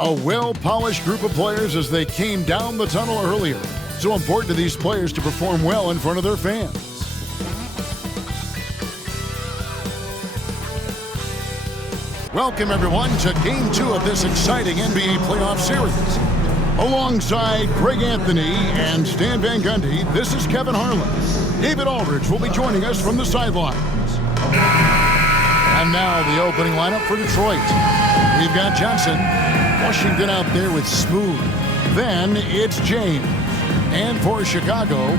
A well-polished group of players as they came down the tunnel earlier. So important to these players to perform well in front of their fans. Welcome, everyone, to Game 2 of this exciting NBA playoff series. Alongside Greg Anthony and Stan Van Gundy, this is Kevin Harlan. David Aldridge will be joining us from the sidelines. And now the opening lineup for Detroit. We've got Johnson. Washington out there with Smooth. Then it's James. And for Chicago,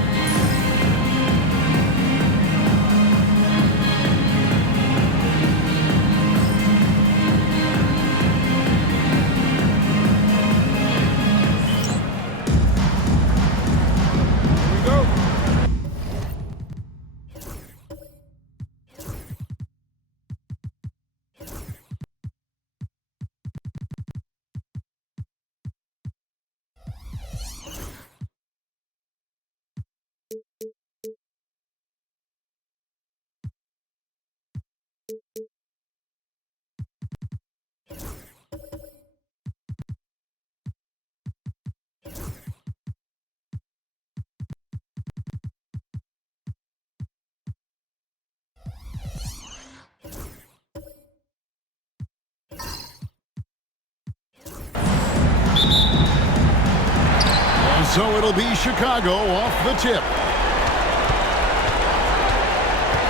so it'll be Chicago off the tip.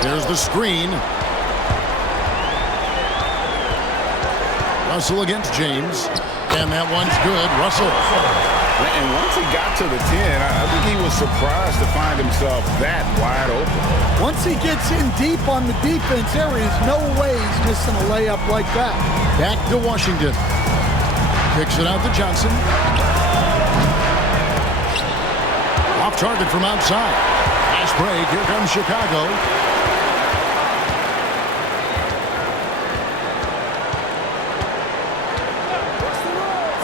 There's the screen. Russell against James. And that one's good. Russell. And once he got to the 10, I think he was surprised to find himself that wide open. Once he gets in deep on the defense, there is no way he's missing a layup like that. Back to Washington. Kicks it out to Johnson. Off target from outside. Fast break. Here comes Chicago.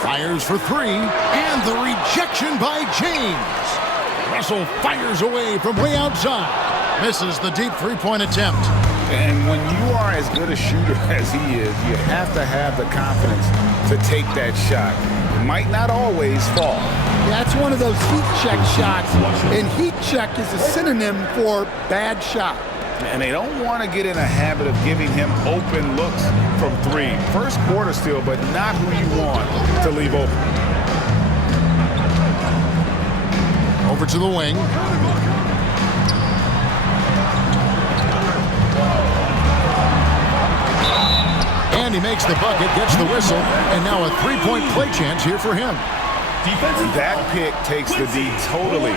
Fires for three. And the rejection by James. Russell fires away from way outside. Misses the deep three-point attempt. And when you are as good a shooter as he is, you have to have the confidence to take that shot. It might not always fall. That's one of those heat check shots, and heat check is a synonym for bad shot. And they don't want to get in a habit of giving him open looks from three. First quarter still, but not who you want to leave open. Over to the wing. And he makes the bucket, gets the whistle, and now a three-point play chance here for him. That pick takes the D totally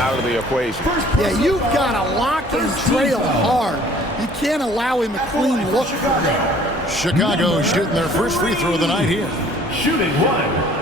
out of the equation. Yeah, you've got to lock and trail hard. You can't allow him a clean look. Chicago shooting their first free throw of the night here. Shooting one.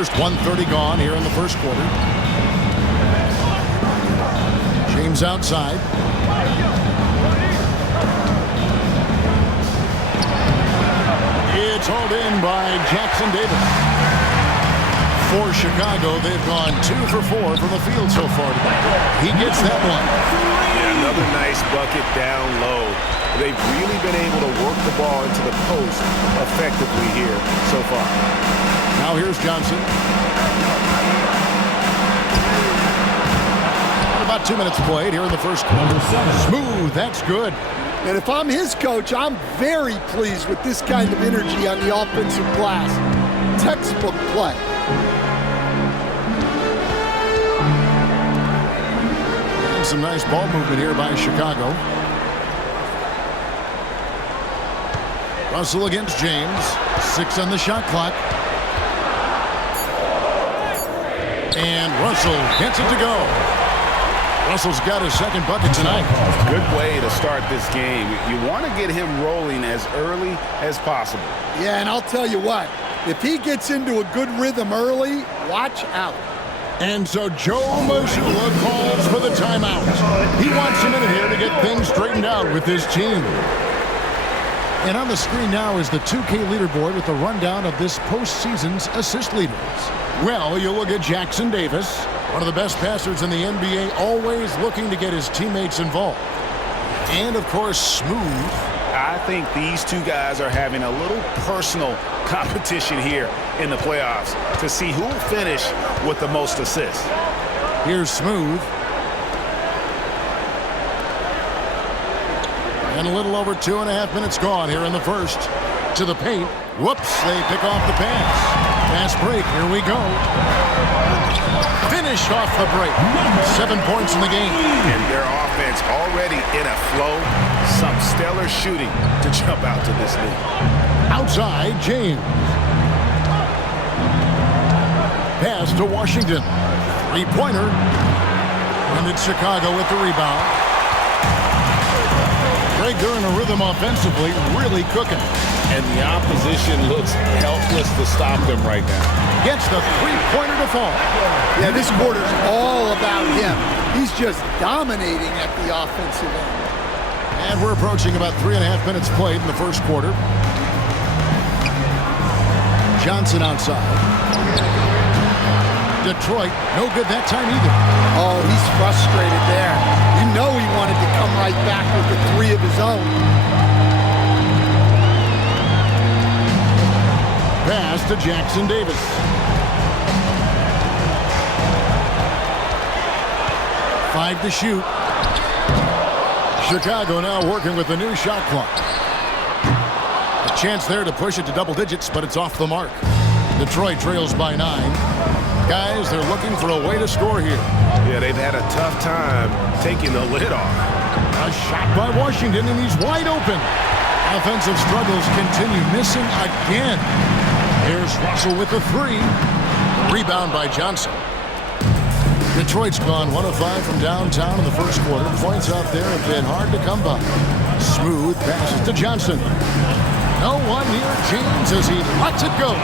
First 1:30 gone here in the first quarter. James outside. It's hauled in by Jackson Davis. For Chicago, they've gone 2 for 4 from the field so far today. He gets that one. Yeah, another nice bucket down low. They've really been able to work the ball into the post effectively here so far. Now here's Johnson. About 2 minutes played here in the first quarter. Smooth, that's good. And if I'm his coach, I'm very pleased with this kind of energy on the offensive glass. Textbook play. And some nice ball movement here by Chicago. Russell against James. 6 on the shot clock. And Russell gets it to go. Russell's got his second bucket tonight. Good way to start this game. You want to get him rolling as early as possible. Yeah, and I'll tell you what, if he gets into a good rhythm early, watch out. And so Joe Mazzulla calls for the timeout. He wants a minute here to get things straightened out with his team. And on the screen now is the 2K leaderboard with the rundown of this postseason's assist leaders. Well, you look at Jackson Davis, one of the best passers in the NBA, always looking to get his teammates involved. And, of course, Smooth. I think these two guys are having a little personal competition here in the playoffs to see who will finish with the most assists. Here's Smooth. And a little over 2.5 minutes gone here in the first. To the paint. Whoops, they pick off the pass. Fast break, here we go. Finish off the break. 7 points in the game. And their offense already in a flow. Some stellar shooting to jump out to this lead. Outside, James. Pass to Washington. Three-pointer. And it's Chicago with the rebound. Greg, they're in a rhythm offensively, really cooking. And the opposition looks helpless to stop them right now. Gets the three-pointer to fall. Yeah, this quarter's all about him. He's just dominating at the offensive end. And we're approaching about 3.5 minutes played in the first quarter. Johnson outside. Detroit, no good that time either. Oh, he's frustrated there. You know he wanted to come right back with the three of his own. Pass to Jackson Davis. Five to shoot. Chicago now working with the new shot clock. A chance there to push it to double digits, but it's off the mark. Detroit trails by 9. Guys, they're looking for a way to score here. Yeah, they've had a tough time taking the lid off. A shot by Washington, and he's wide open. Offensive struggles continue, missing again. Here's Russell with the three. Rebound by Johnson. Detroit's gone 1 of 5 from downtown in the first quarter. Points out there have been hard to come by. Smooth passes to Johnson. No one near James as he lets it go.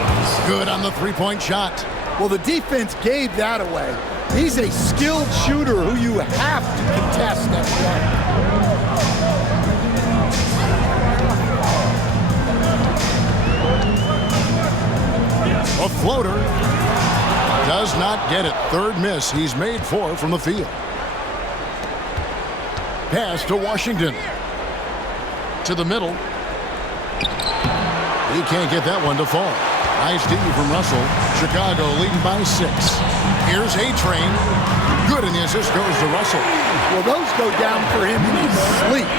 Good on the three-point shot. Well, the defense gave that away. He's a skilled shooter who you have to contest at A floater. Does not get it. Third miss. He's made 4 from the field. Pass to Washington. To the middle. He can't get that one to fall. Nice D from Russell. Chicago leading by 6. Here's A-Train. Good, and the assist goes to Russell. Well, those go down for him in his sleep.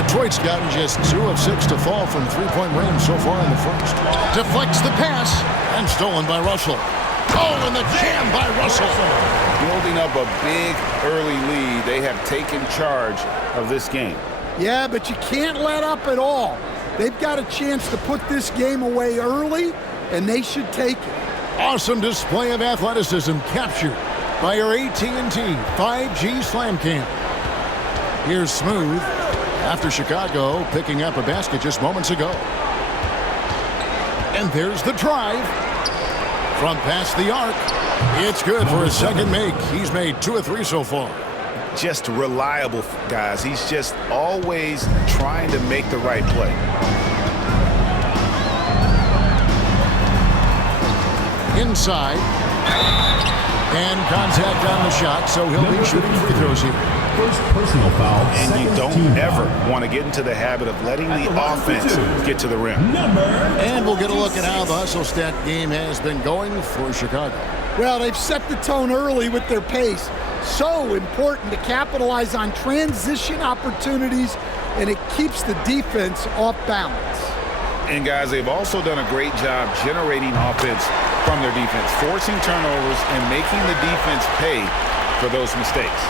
Detroit's gotten just 2 of 6 to fall from three-point range so far in the first. Deflects the pass, and stolen by Russell. Oh, and the jam by Russell. Building up a big early lead, they have taken charge of this game. Yeah, but you can't let up at all. They've got a chance to put this game away early, and they should take it. Awesome display of athleticism captured by our AT&T 5G Slam Cam. Here's Smooth after Chicago picking up a basket just moments ago. And there's the drive from past the arc. It's good for his second make. He's made 2 of 3 so far. Just reliable, guys. He's just always trying to make the right play. Inside. And contact on the shot, so he'll be shooting free throws here. First personal foul. And you don't ever want to get into the habit of letting the offense get to the rim. And we'll get a look at how the hustle stat game has been going for Chicago. Well, they've set the tone early with their pace. So important to capitalize on transition opportunities, and it keeps the defense off balance. And guys, they've also done a great job generating offense from their defense, forcing turnovers and making the defense pay for those mistakes.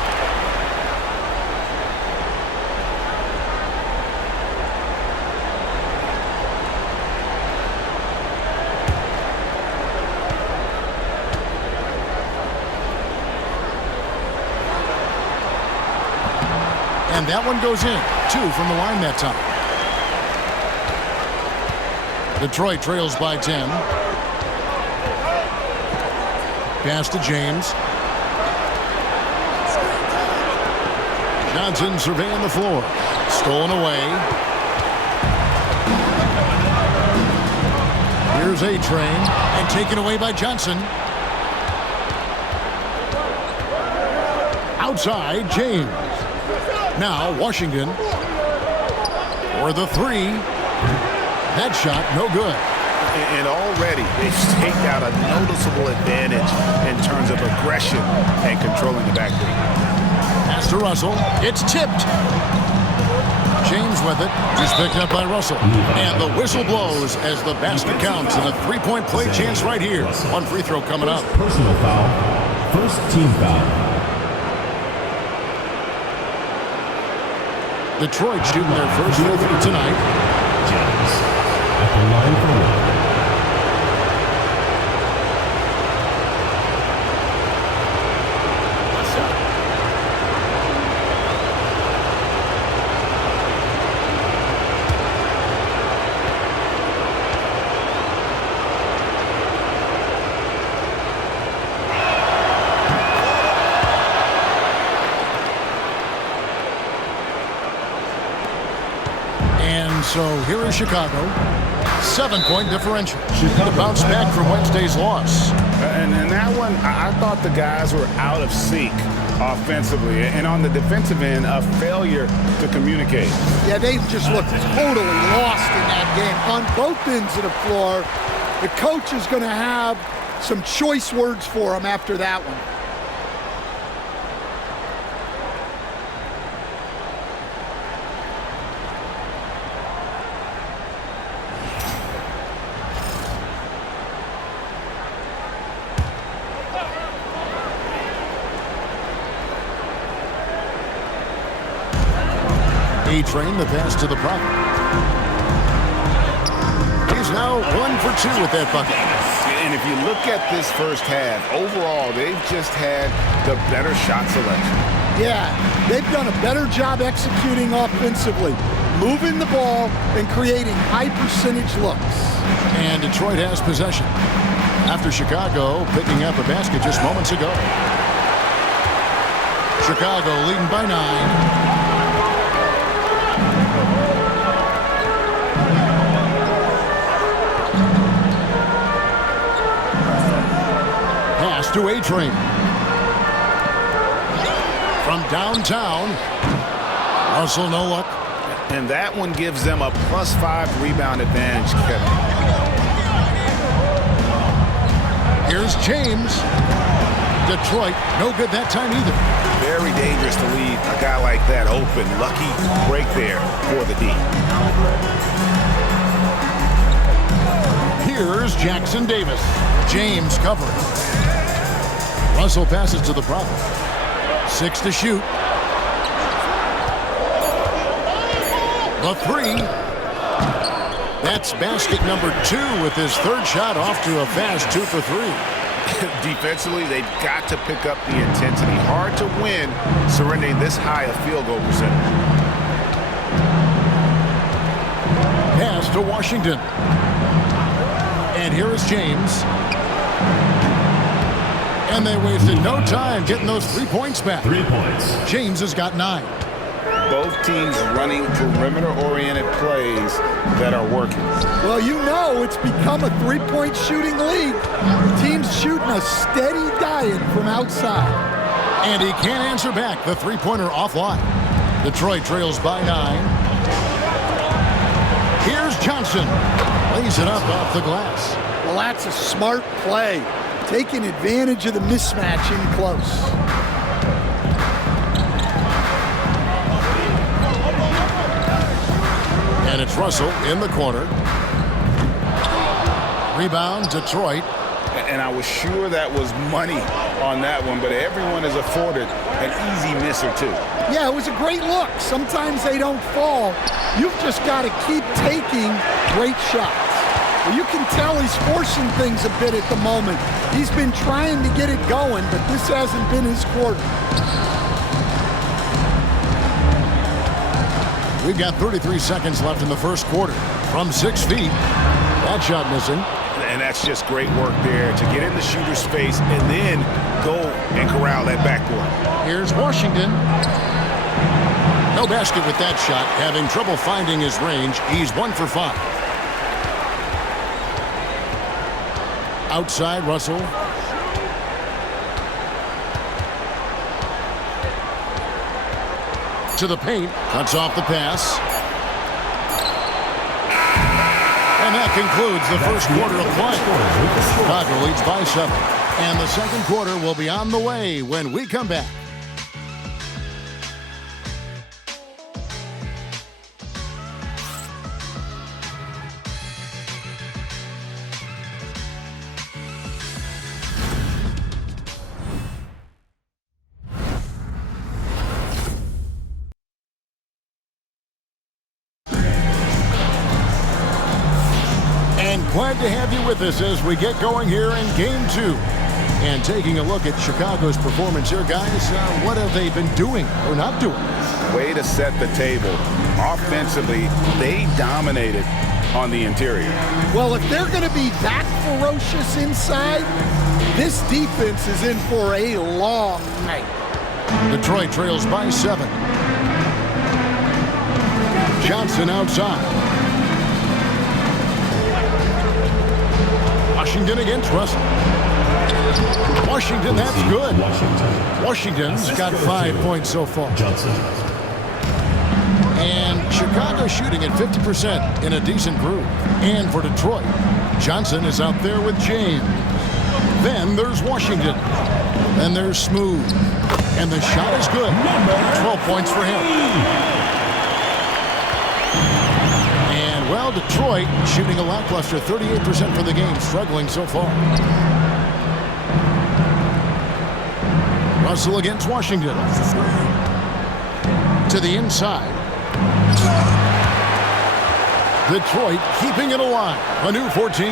And that one goes in. 2 from the line that time. Detroit trails by 10. pass to James. Johnson surveying the floor. Stolen away. Here's A-Train. And taken away by Johnson. Outside, James. Now, Washington. For the three. That shot, no good. And already, they've staked out a noticeable advantage in terms of aggression and controlling the backcourt. Pass to Russell. It's tipped. James with it. He's picked up by Russell. And the whistle blows as the basket counts. And a three-point play chance right here. One free throw coming up. Personal foul. First team foul. Detroit shooting their first free throw tonight. James at the line for one. So here is Chicago. 7-point differential. To bounce back from Wednesday's loss. And that one, I thought the guys were out of sync offensively. And on the defensive end, a failure to communicate. Yeah, they just looked totally lost in that game. On both ends of the floor, the coach is going to have some choice words for them after that one. A-Train, the pass to the Prophet. He's now 1 for 2 with that bucket. And if you look at this first half, overall, they've just had the better shot selection. Yeah, they've done a better job executing offensively, moving the ball and creating high-percentage looks. And Detroit has possession after Chicago picking up a basket just moments ago. Chicago leading by 9. To A-Train. From downtown, Russell no luck. And that one gives them a +5 rebound advantage, Kevin. Here's James. Detroit, no good that time either. Very dangerous to leave a guy like that open. Lucky break there for the D. Here's Jackson Davis. James covering. Russell passes to the Prophet. 6 to shoot. The three. That's basket number 2 with his third shot off to a fast 2 for 3. Defensively, they've got to pick up the intensity. Hard to win surrendering this high a field goal percentage. Pass to Washington. And here is James. And they wasted no time getting those 3 points back. 3 points. James has got 9. Both teams running perimeter-oriented plays that are working. Well, you know it's become a three-point shooting league. Teams shooting a steady diet from outside. And he can't answer back. The three-pointer offline. Detroit trails by 9. Here's Johnson. Lays it up off the glass. Well, that's a smart play. Taking advantage of the mismatch in close. And it's Russell in the corner. Rebound, Detroit. And I was sure that was money on that one, but everyone is afforded an easy miss or 2. Yeah, it was a great look. Sometimes they don't fall. You've just got to keep taking great shots. Well, you can tell he's forcing things a bit at the moment. He's been trying to get it going, but this hasn't been his quarter. We've got 33 seconds left in the first quarter. From 6 feet, that shot missing. And that's just great work there to get in the shooter's face and then go and corral that backboard. Here's Washington. No basket with that shot. Having trouble finding his range. He's 1 for 5. Outside, Russell. To the paint. Cuts off the pass. And that concludes the first quarter of play. Chicago leads by 7. And the second quarter will be on the way when we come back. Glad to have you with us as we get going here in Game 2. And taking a look at Chicago's performance here, guys, what have they been doing or not doing? Way to set the table. Offensively, they dominated on the interior. Well, if they're going to be that ferocious inside, this defense is in for a long night. Detroit trails by 7. Johnson outside. Washington against Russell. Washington, that's good. Washington's got 5 points so far. Johnson. And Chicago shooting at 50% in a decent groove. And for Detroit, Johnson is out there with James. Then there's Washington. Then there's Smooth. And the shot is good. 12 points for him. Well, Detroit shooting a lackluster 38% for the game, struggling so far. Russell against Washington. To the inside. Detroit keeping it alive. A new 14.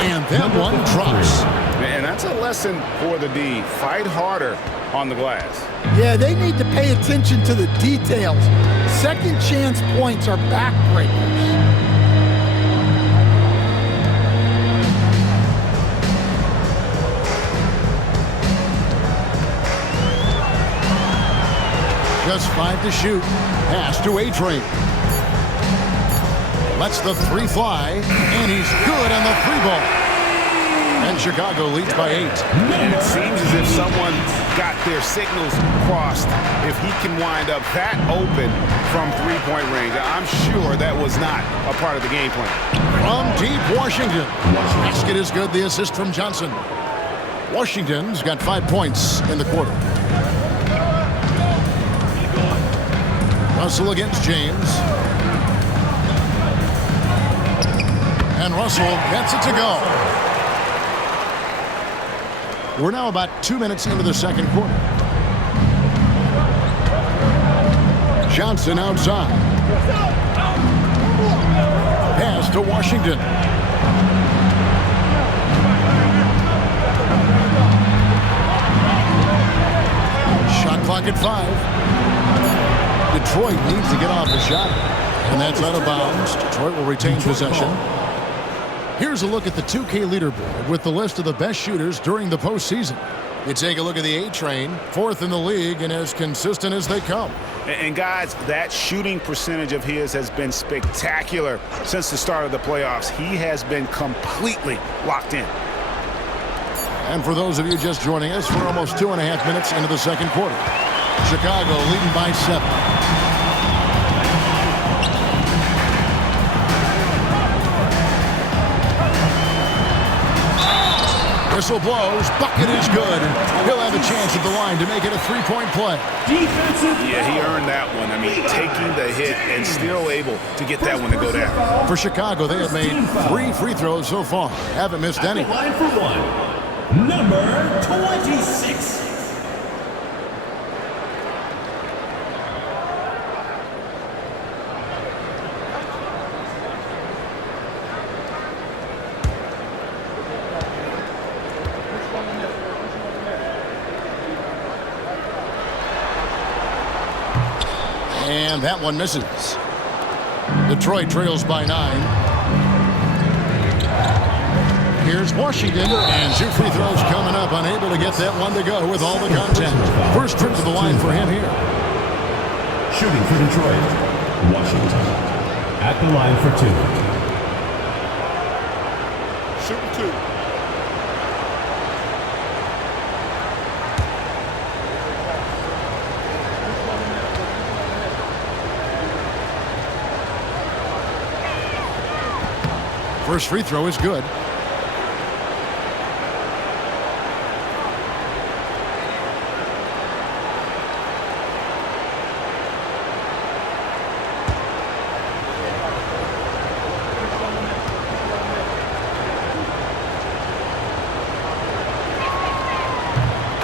And that one drops. Man, that's a lesson for the D. Fight harder on the glass. Yeah, they need to pay attention to the details. Second chance points are backbreakers. Just 5 to shoot. Pass to A-Train. Lets the 3 fly. And he's good on the 3 ball. And Chicago leads by 8. And it seems as if someone got their signals crossed. If he can wind up that open from 3-point range, I'm sure that was not a part of the game plan. From deep Washington. Basket is good. The assist from Johnson. Washington's got 5 points in the quarter. Russell against James. And Russell gets it to go. We're now about 2 minutes into the second quarter. Johnson outside. Pass to Washington. Shot clock at 5. Detroit needs to get off the shot. And that's out of bounds. Detroit will retain possession. Here's a look at the 2K leaderboard with the list of the best shooters during the postseason. You take a look at the A-Train, 4th in the league and as consistent as they come. And guys, that shooting percentage of his has been spectacular since the start of the playoffs. He has been completely locked in. And for those of you just joining us, we're almost 2.5 minutes into the second quarter. Chicago leading by 7. Whistle blows. Bucket is good. And he'll have a chance at the line to make it a 3-point play. Yeah, he earned that one. I mean, taking the hit and still able to get that one to go down. For Chicago, they have made 3 free throws so far. Haven't missed any. Line for one. Number 26. And that one misses. Detroit trails by 9. Here's Washington, and 2 free throws coming up. Unable to get that one to go with all the contact. First trip to the line for him here. Shooting for Detroit, Washington. At the line for 2. Shooting 2. First free throw is good.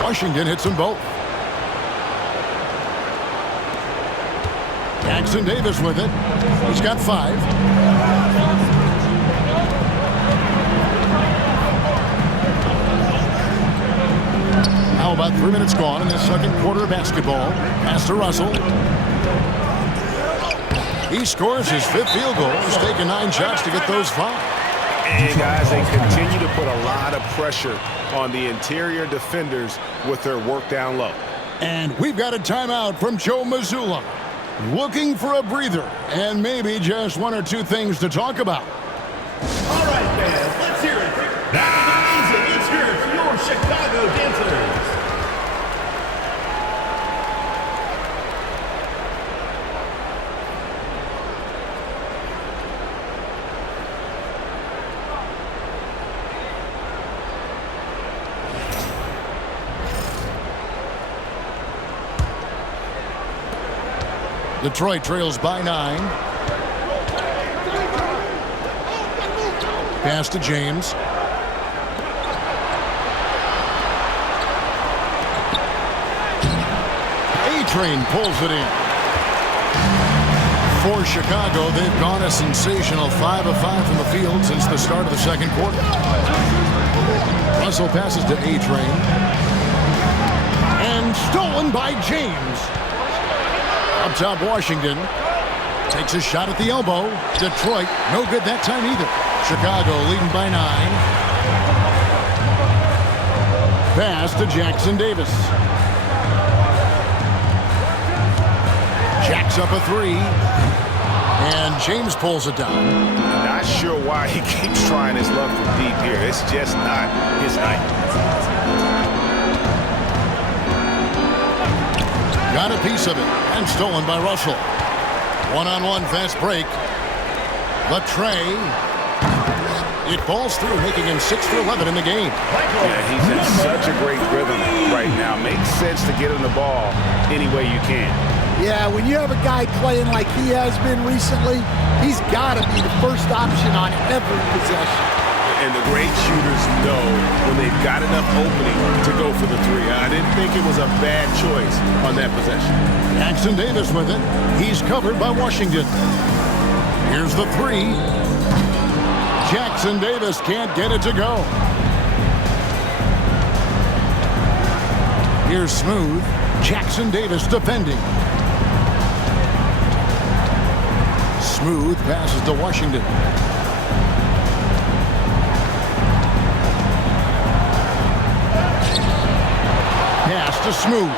Washington hits them both. Jackson Davis with it. He's got 5. Now about 3 minutes gone in the second quarter of basketball. Pass to Russell. He scores his 5th field goal. He's taken 9 shots to get those 5. And guys, they continue to put a lot of pressure on the interior defenders with their work down low. And we've got a timeout from Joe Mazzulla. Looking for a breather and maybe just 1 or 2 things to talk about. All right, fans, let's hear it. That's amazing. Let's hear it for your Chicago dancers. Detroit trails by 9. Pass to James. A-Train pulls it in. For Chicago, they've gone a sensational 5 of 5 from the field since the start of the second quarter. Russell passes to A-Train. And stolen by James. Up top, Washington takes a shot at the elbow. Detroit, no good that time either. Chicago leading by 9. Pass to Jackson Davis. Jacks up a 3. And James pulls it down. Not sure why he keeps trying his luck from deep here. It's just not his night. Got a piece of it and stolen by Russell. One-on-one fast break. The tray. It falls through, making him 6 for 11 in the game. Yeah, he's in such a great rhythm right now. Makes sense to get him the ball any way you can. Yeah, when you have a guy playing like he has been recently, he's got to be the first option on every possession. And the great shooters know when they've got enough opening to go for the 3. I didn't think it was a bad choice on that possession. Jackson Davis with it. He's covered by Washington. Here's the 3. Jackson Davis can't get it to go. Here's Smooth. Jackson Davis defending. Smooth passes to Washington. Pass to Smooth.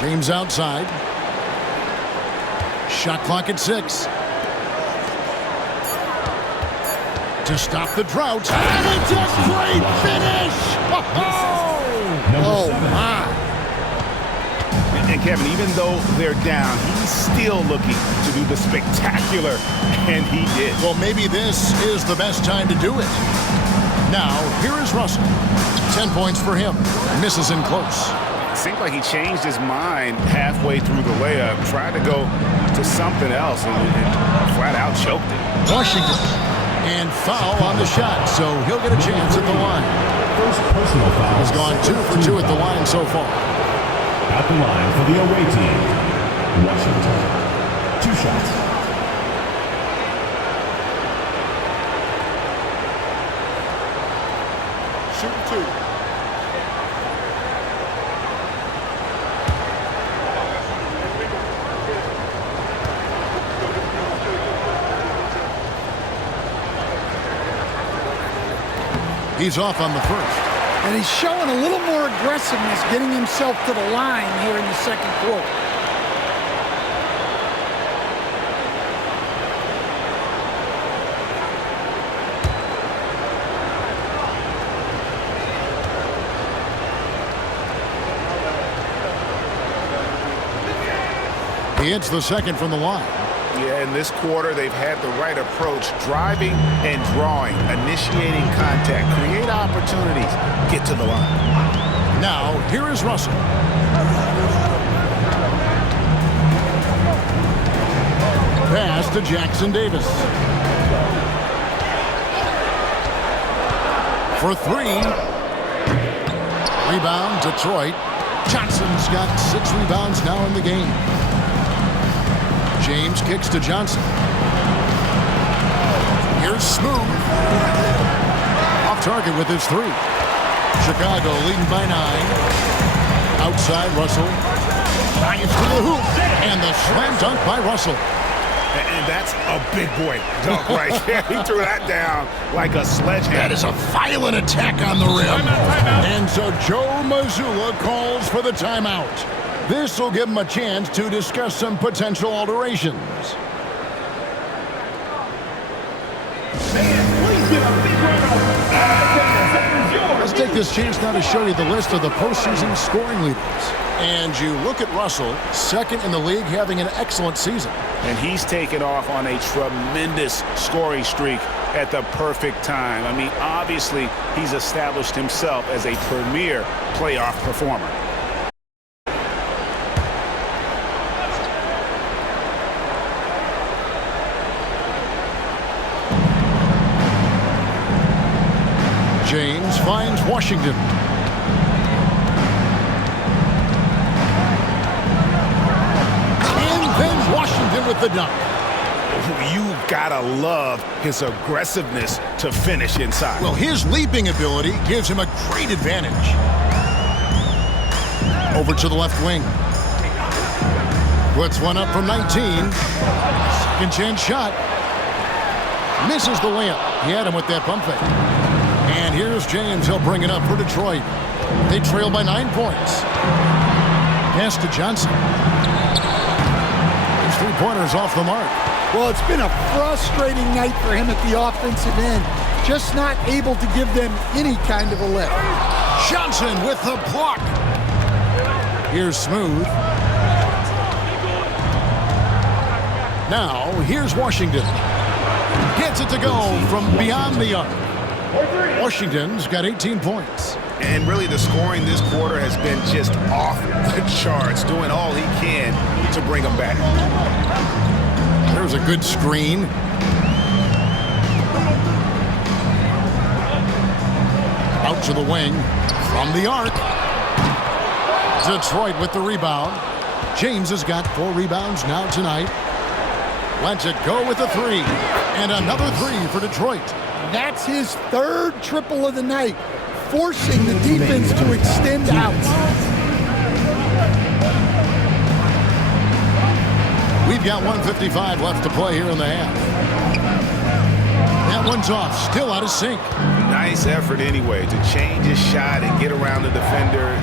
James outside. Shot clock at 6. To stop the drought. And it's a great finish! Oh, my. And Kevin, even though they're down, he's still looking to do the spectacular, and he did. Well, maybe this is the best time to do it. Now, here is Russell. 10 points for him. Misses in close. It seemed like he changed his mind halfway through the layup, tried to go to something else, and flat out choked it. Washington. And foul on the shot, so he'll get a chance at the line. First personal foul. He's gone 2 for 2 at the line so far. At the line for the away team, Washington. 2 shots. Shooting 2. He's off on the first. And he's showing a little more aggressiveness, getting himself to the line here in the second quarter. He hits the second from the line. Yeah, in this quarter, they've had the right approach, driving and drawing, initiating contact, create opportunities, get to the line. Now, here is Russell. Pass to Jackson Davis. For three. Rebound, Detroit. Johnson's got 6 rebounds now in the game. James kicks to Johnson. Here's Smooth. Off target with his 3. Chicago leading by 9. Outside Russell. Drives to the hoop. And the slam dunk by Russell. And that's a big boy dunk right there. He threw that down like a sledgehammer. That is a violent attack on the rim. And so Joe Mazzulla calls for the timeout. This will give him a chance to discuss some potential alterations. Let's take this chance now to show you the list of the postseason scoring leaders. And you look at Russell, second in the league, having an excellent season. And he's taken off on a tremendous scoring streak at the perfect time. I mean, obviously, he's established himself as a premier playoff performer. James finds Washington. And then Washington with the dunk. You gotta love his aggressiveness to finish inside. Well, his leaping ability gives him a great advantage. Over to the left wing. Puts one up from 19. Second chance shot. Misses the layup. He had him with that pump fake. And here's James. He'll bring it up for Detroit. They trail by 9 points. Pass to Johnson. His 3-pointers off the mark. Well, it's been a frustrating night for him at the offensive end. Just not able to give them any kind of a lift. Johnson with the block. Here's Smooth. Now, here's Washington. Gets it to go from beyond the arc. Washington's got 18 points. And really, the scoring this quarter has been just off the charts, doing all he can to bring them back. There's a good screen. Out to the wing. From the arc. Detroit with the rebound. James has got 4 rebounds now tonight. Lets it go with a 3. And another 3 for Detroit. That's his 3rd triple of the night, forcing the defense to extend out. We've got 1:55 left to play here in the half. That one's off, still out of sync. Nice effort anyway to change his shot and get around the defender.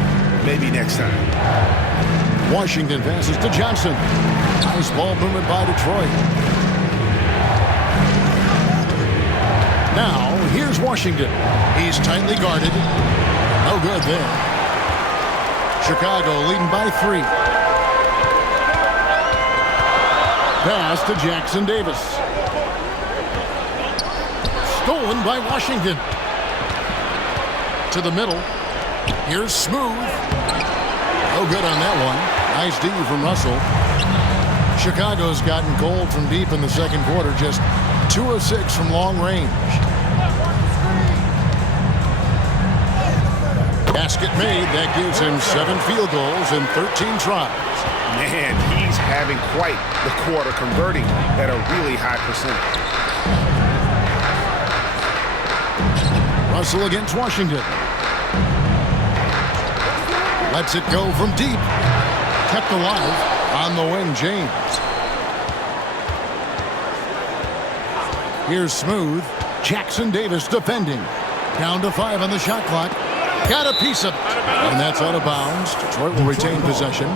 Maybe next time. Washington passes to Johnson. Nice ball movement by Detroit. Now, here's Washington. He's tightly guarded. No good there. Chicago leading by 3. Pass to Jackson Davis. Stolen by Washington. To the middle. Here's Smooth. No good on that one. Nice D from Russell. Chicago's gotten cold from deep in the second quarter. Just 2 of 6 from long range. Basket made. That gives him 7 field goals in 13 tries. Man, he's having quite the quarter, converting at a really high percentage. Russell against Washington. Lets it go from deep. Kept alive on the wing, James. Here's Smooth. Jackson Davis defending. Down to 5 on the shot clock. Got a piece of it. And that's out of bounds. Detroit will retain possession.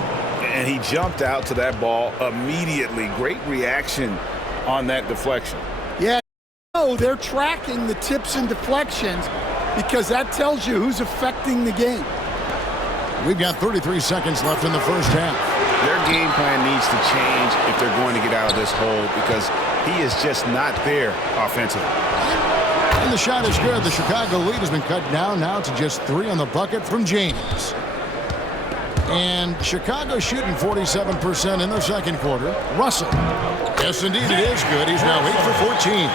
And he jumped out to that ball immediately. Great reaction on that deflection. Yeah, they're tracking the tips and deflections because that tells you who's affecting the game. We've got 33 seconds left in the first half. Their game plan needs to change if they're going to get out of this hole because he is just not there offensively. And the shot is good. The Chicago lead has been cut down now to just 3 on the bucket from James. And Chicago shooting 47% in the second quarter. Russell. Yes, indeed, it is good. He's now 8 for 14.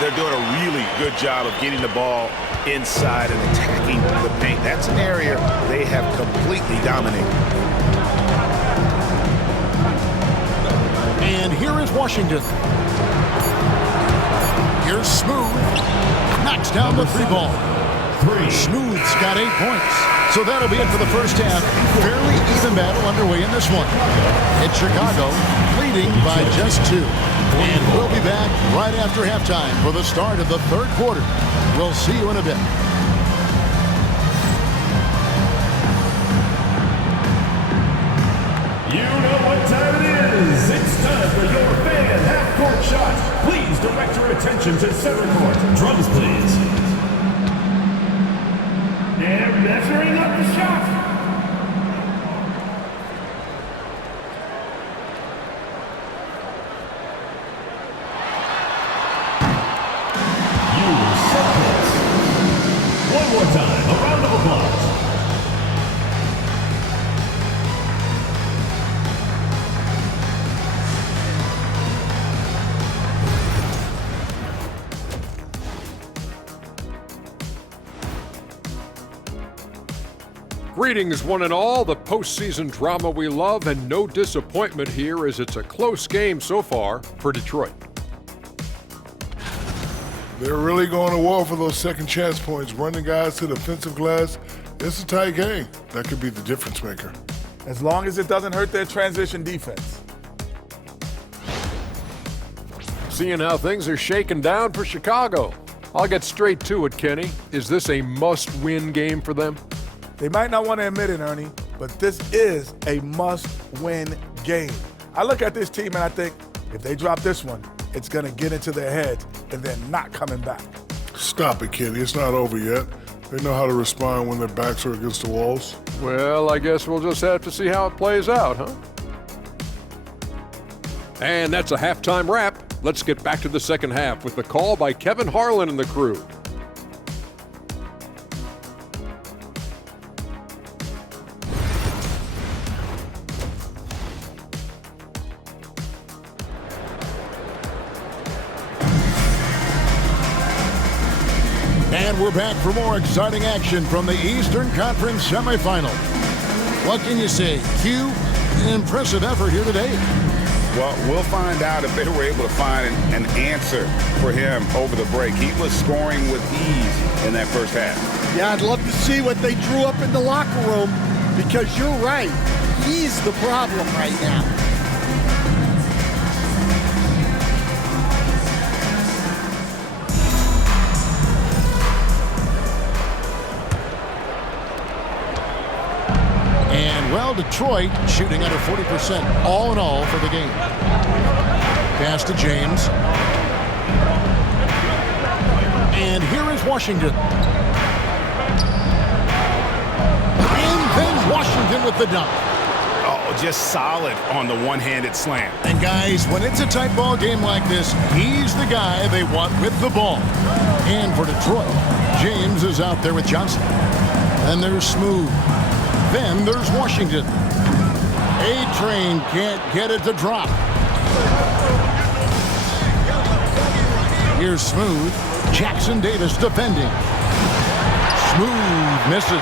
They're doing a really good job of getting the ball inside and attacking the paint. That's an area they have completely dominated. And here is Washington. Here's Smooth. Knocks down the 3 ball. Smooth's got 8 points. So that'll be it for the first half. Fairly even battle underway in this one. It's Chicago leading by just 2. And we'll be back right after halftime for the start of the third quarter. We'll see you in a bit. You know what time it is. It's time for your fan half-court shot. Please direct your attention to center court. Drums, please. They're measuring up the shot. You set this. One more time. A round of applause. Greetings, one and all. The postseason drama we love, and no disappointment here as it's a close game so far for Detroit. They're really going to war for those second chance points, running guys to the offensive glass. It's a tight game. That could be the difference maker. As long as it doesn't hurt their transition defense. Seeing how things are shaking down for Chicago. I'll get straight to it, Kenny. Is this a must-win game for them? They might not want to admit it, Ernie, but this is a must-win game. I look at this team and I think, if they drop this one, it's going to get into their heads and they're not coming back. Stop it, Kenny. It's not over yet. They know how to respond when their backs are against the walls. Well, I guess we'll just have to see how it plays out, huh? And that's a halftime wrap. Let's get back to the second half with the call by Kevin Harlan and the crew. And we're back for more exciting action from the Eastern Conference Semifinal. What can you say? Q, an impressive effort here today. Well, we'll find out if they were able to find an answer for him over the break. He was scoring with ease in that first half. Yeah, I'd love to see what they drew up in the locker room because you're right. He's the problem right now. Well, Detroit shooting under 40% all in all for the game. Pass to James. And here is Washington. And then Washington with the dunk. Oh, just solid on the one-handed slam. And guys, when it's a tight ball game like this, he's the guy they want with the ball. And for Detroit, James is out there with Johnson. And there's Smooth. Then there's Washington. A-Train can't get it to drop. Here's Smooth. Jackson Davis defending. Smooth misses.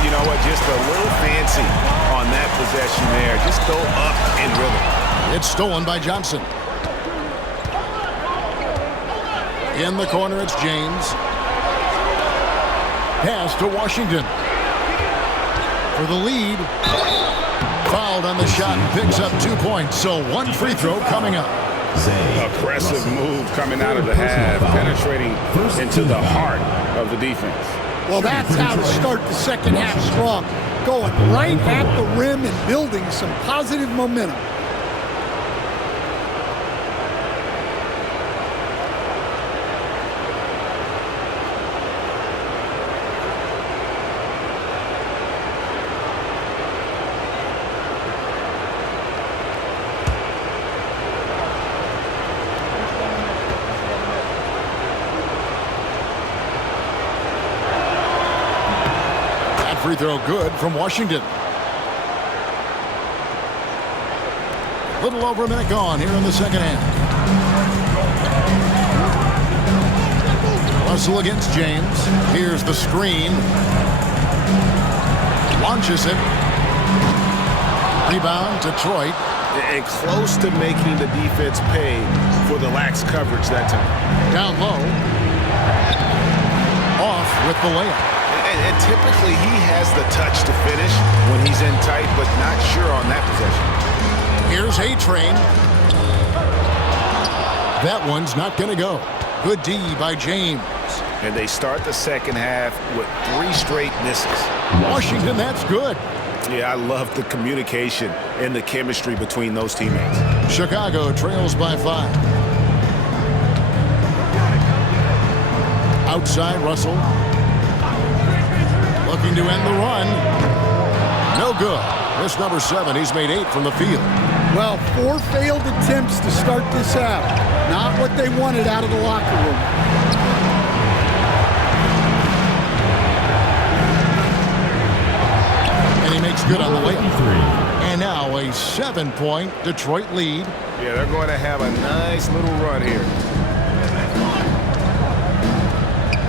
You know what? Just a little fancy on that possession there. Just go up in rhythm. It's stolen by Johnson. In the corner, it's James. Pass to Washington. For the lead. Fouled on the shot and picks up 2 points. So one free throw coming up. Aggressive move coming out of the half, penetrating into the heart of the defense. Well, that's how to start the second half strong. Going right at the rim and building some positive momentum. Free throw good from Washington. Little over a minute gone here in the second half. Russell against James. Here's the screen. Launches it. Rebound, Detroit. And close to making the defense pay for the lax coverage that time. Down low. Off with the layup. And typically he has the touch to finish when he's in tight, but not sure on that possession. Here's A-Train. That one's not going to go. Good D by James. And they start the second half with 3 straight misses. Washington, that's good. Yeah, I love the communication and the chemistry between those teammates. Chicago trails by 5. Outside, Russell. Looking to end the run. No good. This number 7, he's made 8 from the field. Well, 4 failed attempts to start this out. Not what they wanted out of the locker room. And he makes good on the layup. And now a 7-point Detroit lead. Yeah, they're going to have a nice little run here.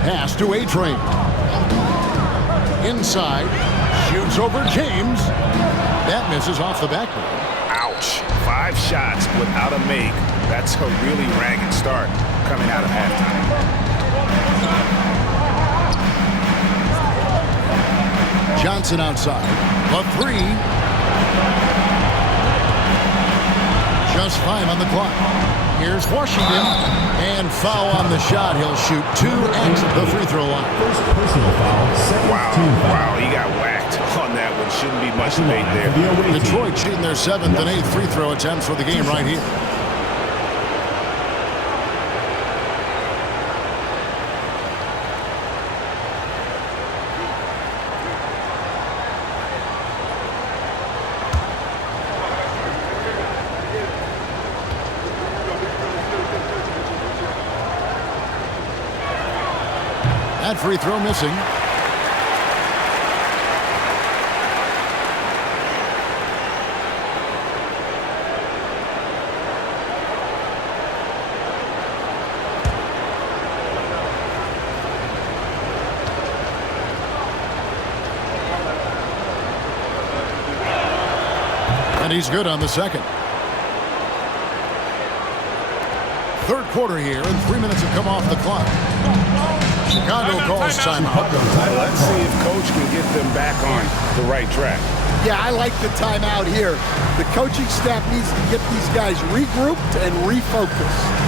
Pass to A-Train. Inside, shoots over James. That misses off the backboard. Ouch. 5 shots without a make. That's a really ragged start coming out of halftime. Johnson outside. A 3. Just 5 on the clock. Here's Washington. And foul on the shot. He'll shoot 2 at the free throw line. First personal foul, Wow, he got whacked on that one. Shouldn't be much debate there. Detroit shooting their 7th and 8th free throw attempts for the game right here. That free throw missing. And he's good on the second. Third quarter here, and 3 minutes have come off the clock. Chicago calls timeout. Let's see if Coach can get them back on the right track. Yeah, I like the timeout here. The coaching staff needs to get these guys regrouped and refocused.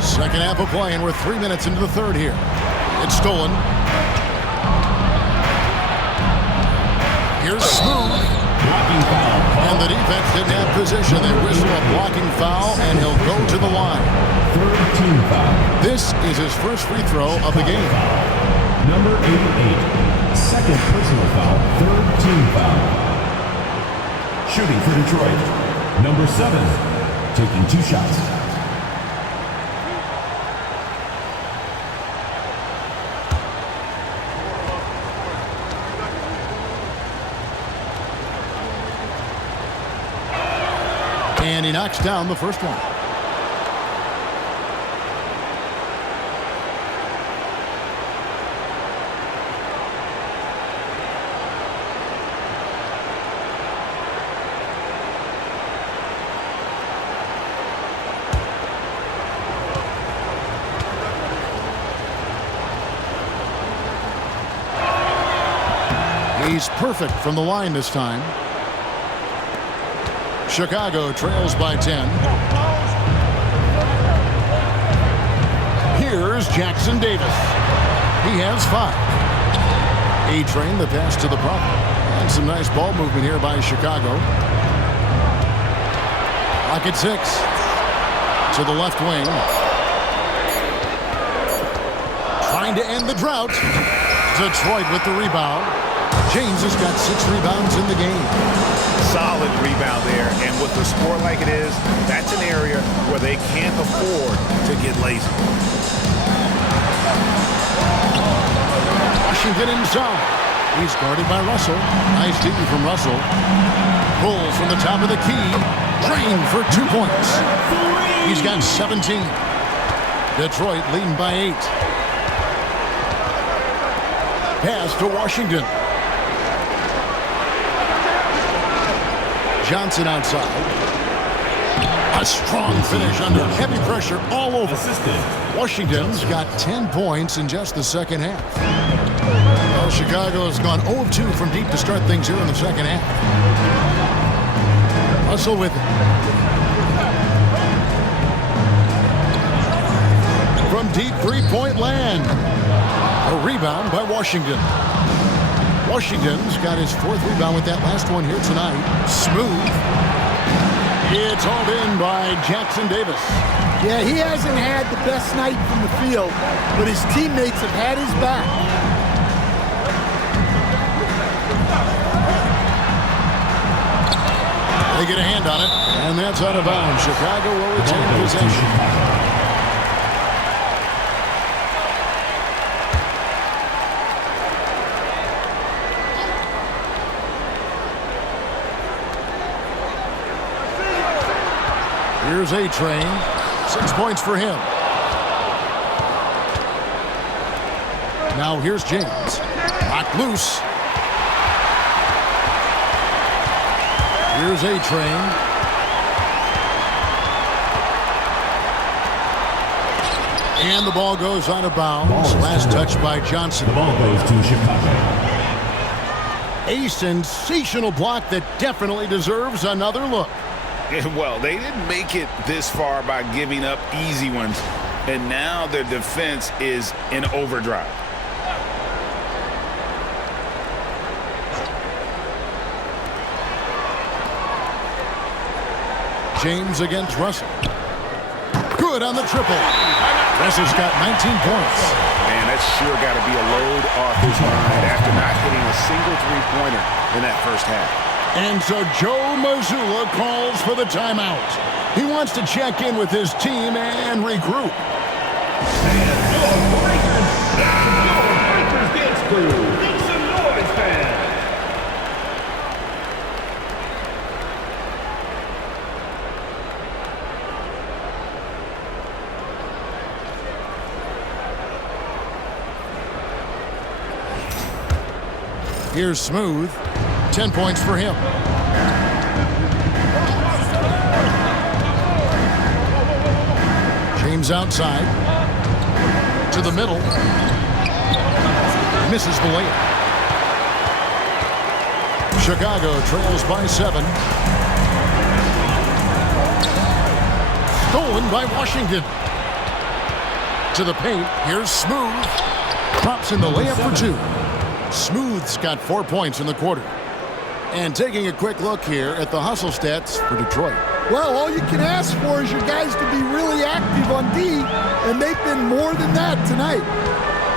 Second half of play, and we're 3 minutes into the third here. It's stolen. Here's Smooth. And the defense didn't have position. They whistle a blocking foul, and he'll go to the line. Third team foul. This is his first free throw of the game. Number 88. Second personal foul. Third team foul. Shooting for Detroit. Number 7. Taking 2 shots. And he knocks down the first one. He's perfect from the line this time. Chicago trails by 10. Here's Jackson Davis. He has 5. A-Train the pass to the prop. And some nice ball movement here by Chicago. Pocket 6. To the left wing. Trying to end the drought. Detroit with the rebound. James has got 6 rebounds in the game. Solid rebound there, and with a score like it is, that's an area where they can't afford to get lazy. Washington inside. He's guarded by Russell. Nice D from Russell. Pulls from the top of the key. Drained for 2 points. He's got 17. Detroit leading by 8. Pass to Washington. Johnson outside. A strong finish under heavy pressure all over. Washington's got 10 points in just the second half. Well, Chicago has gone 0-2 from deep to start things here in the second half. Russell with it. From deep three-point land. A rebound by Washington. Washington's got his 4th rebound with that last one here tonight. Smooth. It's hauled in by Jackson Davis. Yeah, he hasn't had the best night from the field, but his teammates have had his back. They get a hand on it, and that's out of bounds. Chicago will retain possession. Here's A-Train. 6 points for him. Now here's James. Locked loose. Here's A-Train. And the ball goes out of bounds. Last touch by Johnson. The ball goes to Chicago. A sensational block that definitely deserves another look. Well, they didn't make it this far by giving up easy ones, and now their defense is in overdrive. James against Russell. Good on the triple. Russell's got 19 points. Man, that's sure got to be a load off his mind after not hitting a single three-pointer in that first half. And so Joe Mazzulla calls for the timeout. He wants to check in with his team and regroup. Breakers dance crew. Make some noise, fans. Here's Smooth. 10 points for him. James outside. To the middle. Misses the layup. Chicago trails by 7. Stolen by Washington. To the paint. Here's Smooth. Drops in the layup for 2. Smooth's got 4 points in the quarter. And taking a quick look here at the hustle stats for Detroit. Well, all you can ask for is your guys to be really active on D, and they've been more than that tonight.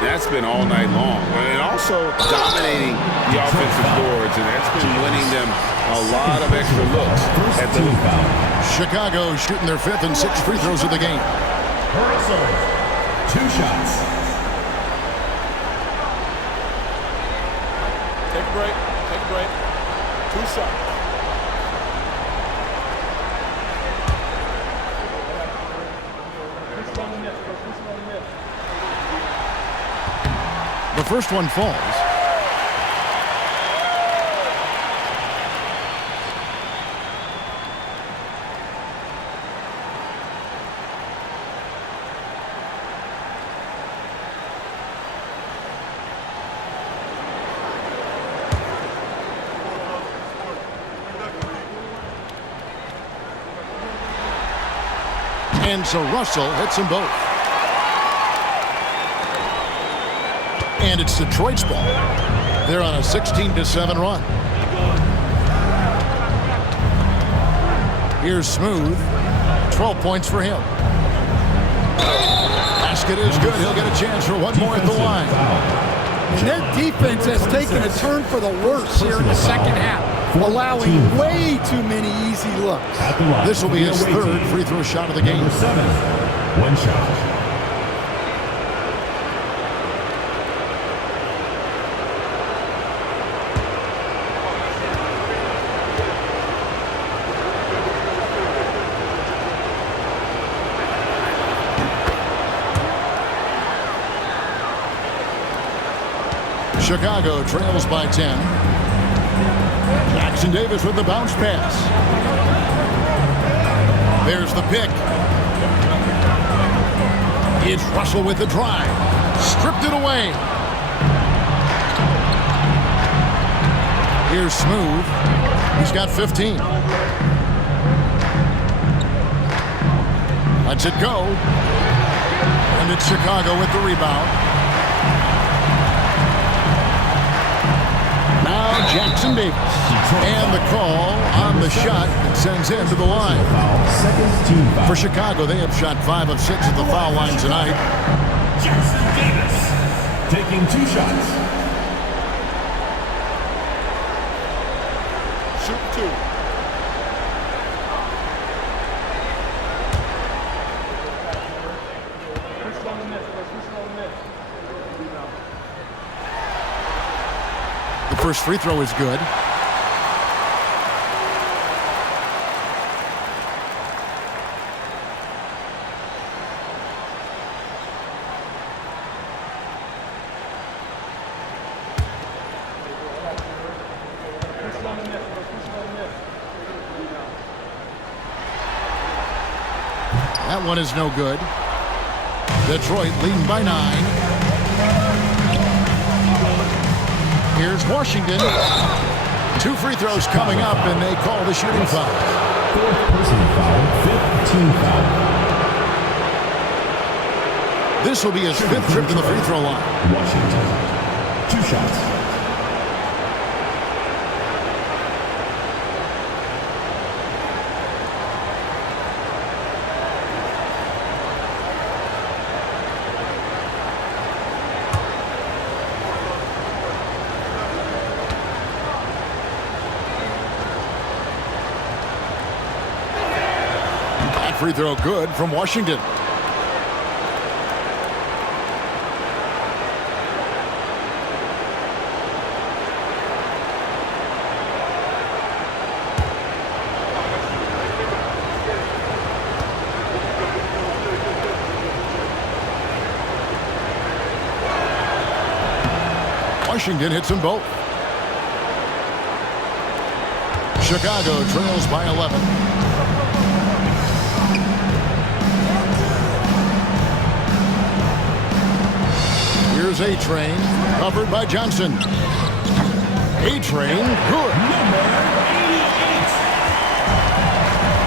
That's been all night long. And also dominating the offensive boards, and that's been winning them a lot of extra looks at the Chicago shooting their 5th and 6th free throws of the game. Russell, 2 shots. Take a break. Take a break. 2 shots. The first one falls. And so Russell hits them both. And it's Detroit's ball. They're on a 16-7 run. Here's Smooth. 12 points for him. Basket is good. He'll get a chance for one more at the line. And their defense has taken a turn for the worse here in the second half, allowing way too many easy looks. This will be his third free throw shot of the game. Number 7, one shot. Chicago trails by 10. Jackson Davis with the bounce pass. There's the pick. It's Russell with the drive. Stripped it away. Here's Smooth. He's got 15. Lets it go. And it's Chicago with the rebound. Now Jackson Davis. And the call on the shot that sends him to the line. For Chicago, they have shot 5 of 6 at the foul line tonight. Jackson Davis taking 2 shots. Shoot 2. The first free throw is good. That one is no good. Detroit leading by 9. Here's Washington. 2 free throws coming up, and they call the shooting foul. 4th personal foul, 5th team foul. This will be his 5th trip to the free throw line. Washington, 2 shots. Free throw good from Washington. Washington hits them both. Chicago trails by 11. Here's A-Train, covered by Johnson. A-Train, good.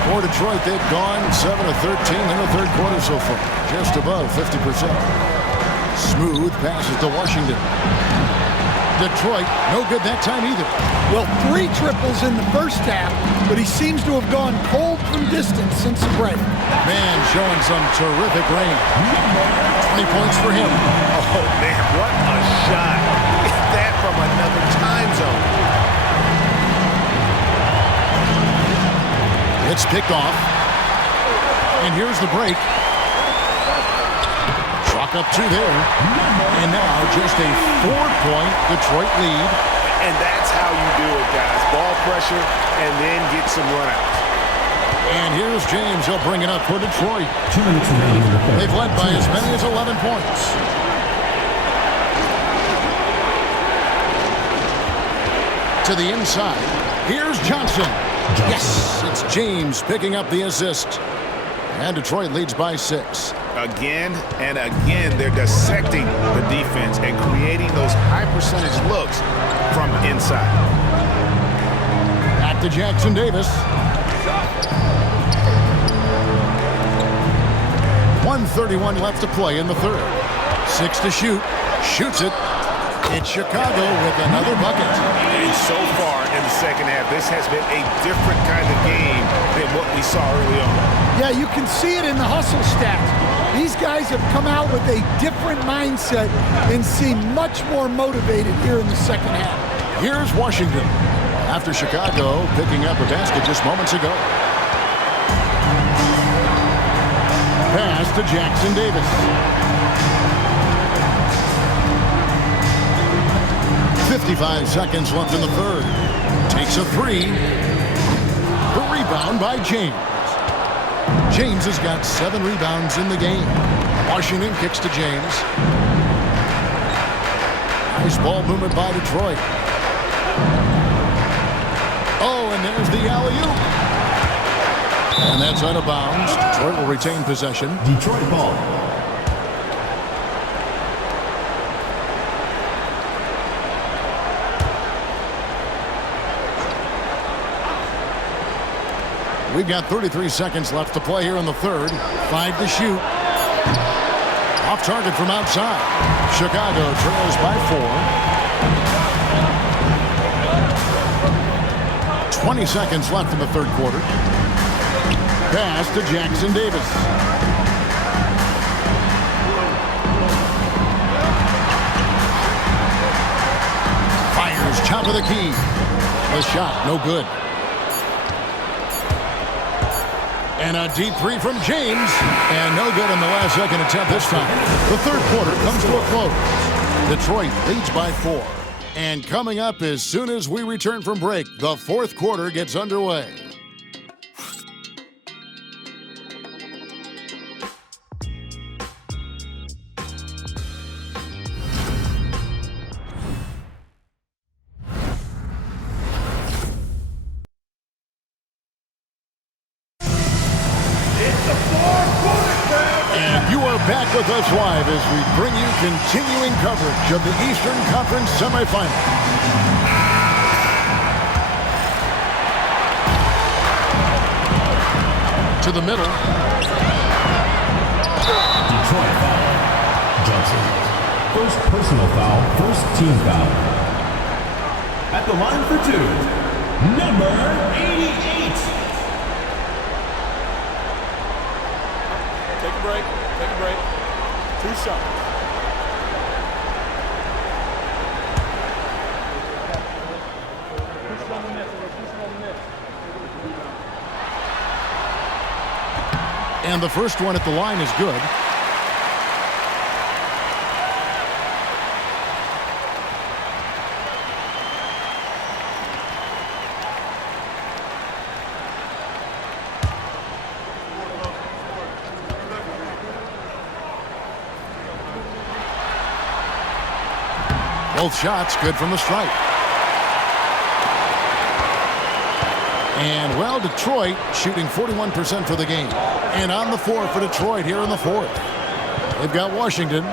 For Detroit, they've gone 7 of 13 in the third quarter so far, just above 50%. Smooth passes to Washington. Detroit, no good that time either. Well, 3 triples in the first half, but he seems to have gone cold from distance since the break. Man, showing some terrific range. 20 points for him. Oh, man, what a shot. Is that from another time zone? It's picked off. And here's the break. Chalk up 2 there. And now just a 4-point Detroit lead. And that's how you do it, guys. Ball pressure and then get some runouts. And here's James. He'll bring it up for Detroit. 2 minutes remaining in the third. They've led by as many as 11 points. To the inside. Here's Johnson. Yes, it's James picking up the assist. And Detroit leads by 6. Again and again, they're dissecting the defense and creating those high-percentage looks from inside. Back to Jackson Davis. 1:31 left to play in the third. 6 to shoot. Shoots it. It's Chicago with another bucket. And so far in the second half, this has been a different kind of game than what we saw early on. Yeah, you can see it in the hustle stats. These guys have come out with a different mindset and seem much more motivated here in the second half. Here's Washington after Chicago picking up a basket just moments ago. Pass to Jackson Davis. 55 seconds left in the third. Takes a 3. The rebound by James. James has got 7 rebounds in the game. Washington kicks to James. Nice ball movement by Detroit. Oh, and there's the alley-oop. And that's out of bounds. Detroit will retain possession. Detroit ball. We've got 33 seconds left to play here in the third. 5 to shoot. Off target from outside. Chicago trails by 4. 20 seconds left in the third quarter. Pass to Jackson Davis. Fires top of the key. The shot, no good. And a deep 3 from James. And no good in the last second attempt this time. The third quarter comes to a close. Detroit leads by 4. And coming up as soon as we return from break, the fourth quarter gets underway. Back with us live as we bring you continuing coverage of the Eastern Conference Semifinals. To the middle. Detroit foul. Johnson. First personal foul, first team foul. At the line for 2, number 88. Take a break. Take a break. 2 shots. And the first one at the line is good. Both shots good from the stripe. And, well, Detroit shooting 41% for the game. And on the 4 for Detroit here in the fourth. They've got Washington.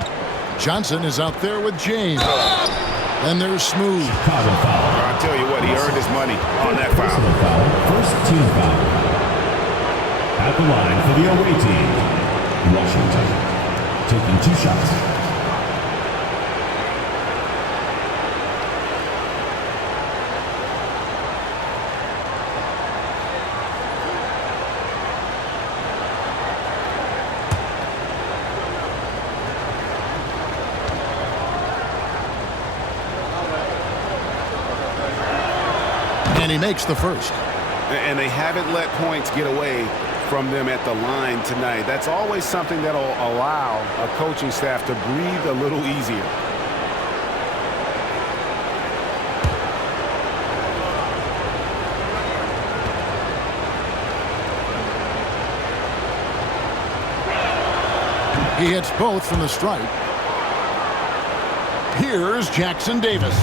Johnson is out there with James. Then there's Smooth. I'll tell you what, he earned his money on that foul. First team foul. At the line for the away team, Washington. Taking 2 shots. And he makes the first. And they haven't let points get away from them at the line tonight. That's always something that will allow a coaching staff to breathe a little easier. He hits both from the stripe. Here's Jackson Davis.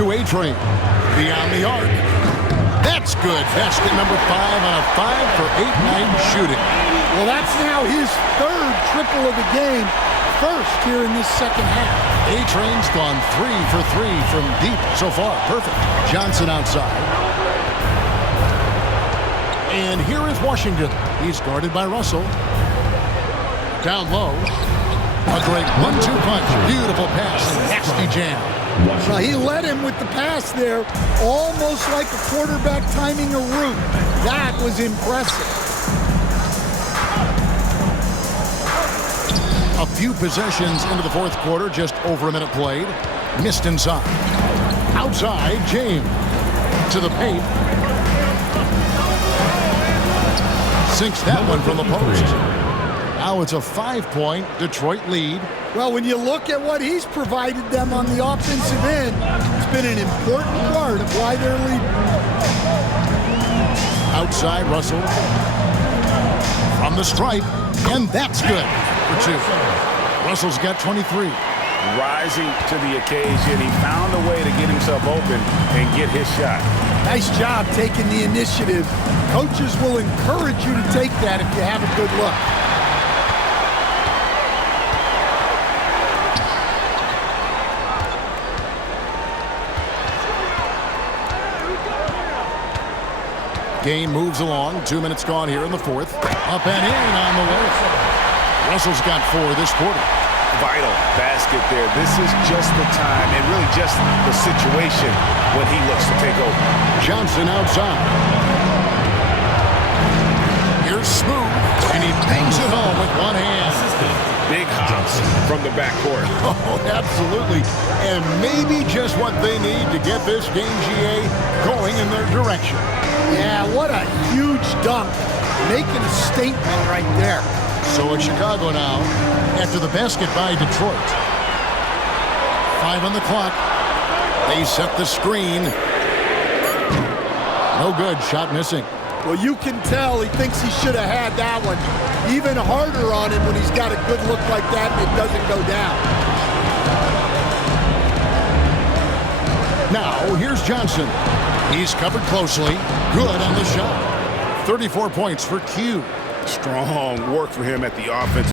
to A-Train. Beyond the arc. That's good. Basket number 5 on a 5 for 8-9 shooting. Well, that's now his third triple of the game. First here in this second half. A-Train's gone 3 for 3 from deep so far. Perfect. Johnson outside. And here is Washington. He's guarded by Russell. Down low. A great 1-2 punch. Beautiful pass and nasty jam. Now he led him with the pass there, almost like a quarterback timing a route. That was impressive. A few possessions into the fourth quarter, just over a minute played. Missed inside. Outside, James. To the paint. Sinks that one from the post. Now it's a 5-point Detroit lead. Well, when you look at what he's provided them on the offensive end, it's been an important part of why they're leading. Outside, Russell. From the stripe, and that's good for 2. Russell's got 23. Rising to the occasion. He found a way to get himself open and get his shot. Nice job taking the initiative. Coaches will encourage you to take that if you have a good look. Game moves along. 2 minutes gone here in the fourth. Up and in on the way. Russell's got 4 this quarter. Vital basket there. This is just the time and really just the situation when he looks to take over. Johnson outside. Here's Smooth, and he bangs it home with one hand. Big hops from the backcourt. Oh, absolutely. And maybe just what they need to get this game, GA, going in their direction. Yeah, what a huge dunk. Making a statement right there. So it's Chicago now after the basket by Detroit. 5 on the clock. They set the screen. No good. Shot missing. Well, you can tell he thinks he should have had that one. Even harder on him when he's got a good look like that and it doesn't go down. Now, here's Johnson. He's covered closely. Good on the shot. 34 points for Q. Strong work for him at the offense.